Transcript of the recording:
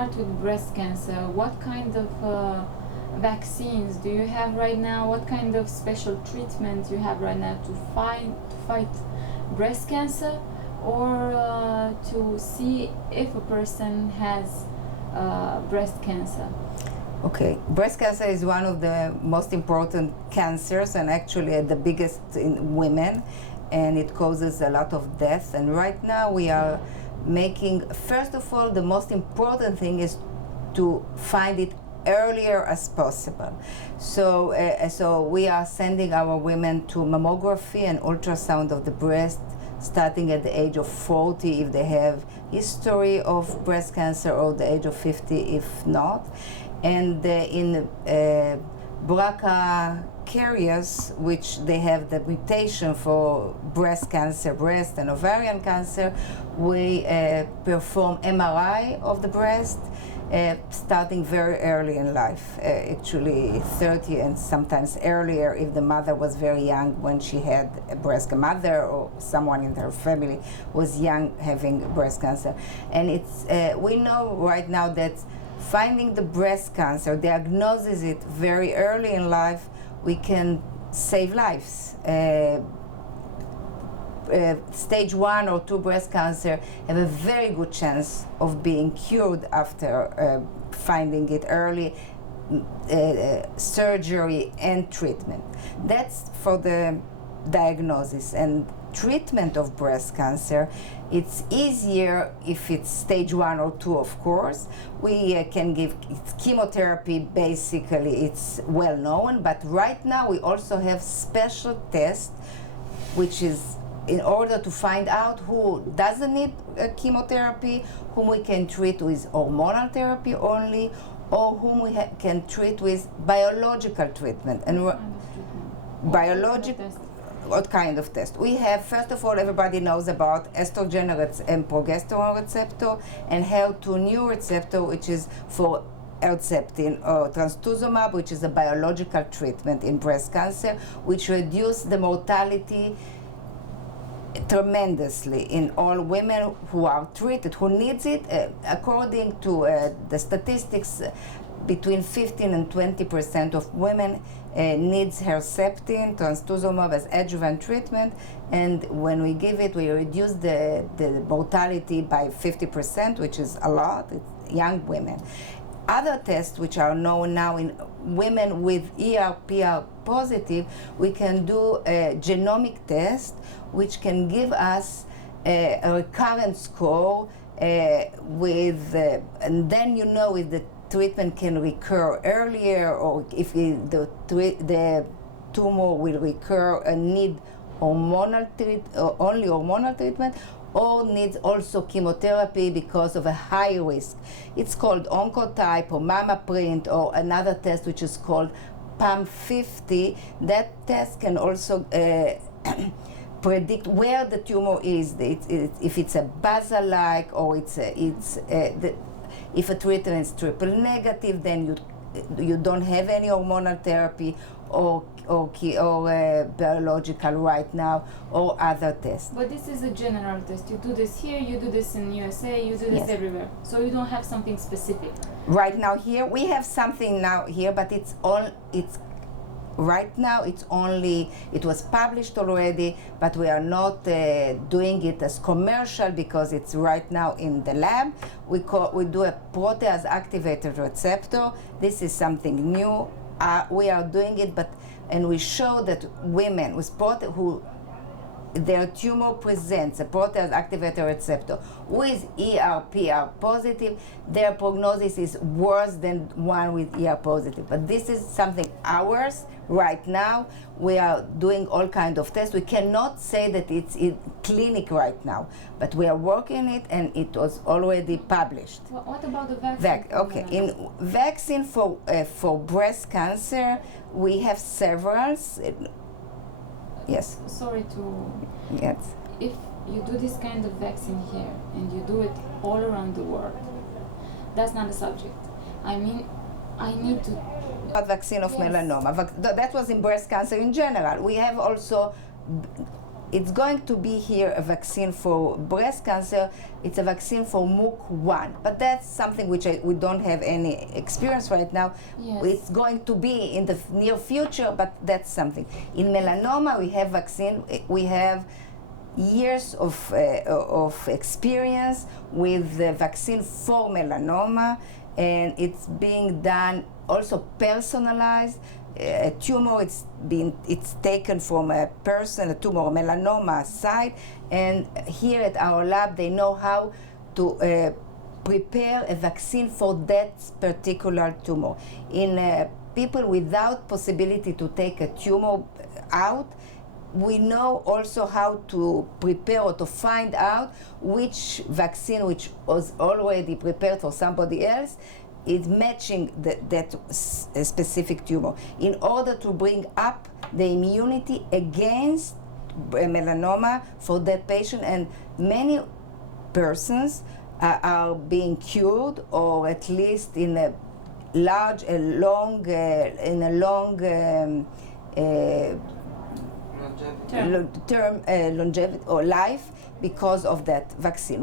Start with breast cancer. What kind of vaccines do you have right now? What kind of special treatment you have right now to fight breast cancer, or to see if a person has breast cancer? Okay, breast cancer is one of the most important cancers, and actually the biggest in women, and it causes a lot of death. And right now we are making, first of all, the most important thing is to find it earlier as possible. So we are sending our women to mammography and ultrasound of the breast starting at the age of 40 if they have history of breast cancer, or the age of 50 if not. And in BRCA carriers, which they have the mutation for breast cancer, breast and ovarian cancer, we perform MRI of the breast starting very early in life, actually 30 and sometimes earlier if the mother was very young when she had a breast, mother or someone in her family was young having breast cancer. And it's we know right now that finding the breast cancer, diagnosis it very early in life, we can save lives. Stage 1 or 2 breast cancer have a very good chance of being cured after finding it early, surgery and treatment. That's for the diagnosis. And treatment of breast cancer, it's easier if it's stage 1 or 2, of course. We can give chemotherapy, basically it's well known, but right now we also have special tests, which is in order to find out who doesn't need chemotherapy, whom we can treat with hormonal therapy only, or whom we can treat with biological treatment. And what kind of test? We have, first of all, everybody knows about estrogen and progesterone receptor, and HER2 new receptor, which is for Herceptin, or trastuzumab, which is a biological treatment in breast cancer, which reduces the mortality tremendously in all women who are treated, who needs it. According to the statistics, between 15 and 20% of women needs Herceptin, trastuzumab as adjuvant treatment, and when we give it, we reduce the mortality by 50%, which is a lot. It's young women. Other tests which are known now in women with ER/PR positive, we can do a genomic test which can give us a recurrence score and then you know if the treatment can recur earlier, or if the tumor will recur and need only hormonal treatment, or needs also chemotherapy because of a high risk. It's called Oncotype or MammaPrint, or another test which is called PAM50. That test can also predict where the tumor is, if it's a basal-like, or if a treatment is triple negative, then you don't have any hormonal therapy or biological right now, or other tests. But this is a general test. You do this here, you do this in USA, you do this everywhere. So you don't have something specific. Right now here, we have something now here, but right now it's only, it was published already, but we are not doing it as commercial because it's right now in the lab. We do a protease activated receptor. This is something new. We are doing it, and we show that women with who their tumor presents a protease activator receptor with ER/PR positive, their prognosis is worse than one with ER positive. But this is something ours right now. We are doing all kinds of tests. We cannot say that it's in clinic right now, but we are working it, and it was already published. Well, what about the vaccine? Okay, in vaccine for breast cancer, we have several. Yes. Sorry to... Yes. If you do this kind of vaccine here and you do it all around the world, that's not a subject. I mean, I need to... Vaccine of melanoma. That was in breast cancer in general. We have also it's going to be here a vaccine for breast cancer. It's a vaccine for MUC1, but that's something which we don't have any experience right now. Yes. It's going to be in the near future, but that's something. In melanoma, we have vaccine. We have years of experience with the vaccine for melanoma, and it's being done also personalized. A tumor, it's taken from a person, a tumor, melanoma site, and here at our lab they know how to prepare a vaccine for that particular tumor. In people without possibility to take a tumor out, we know also how to prepare or to find out which vaccine which was already prepared for somebody else is matching that specific tumor in order to bring up the immunity against melanoma for that patient. And many persons are being cured, or at least in a long term longevity or life because of that vaccine.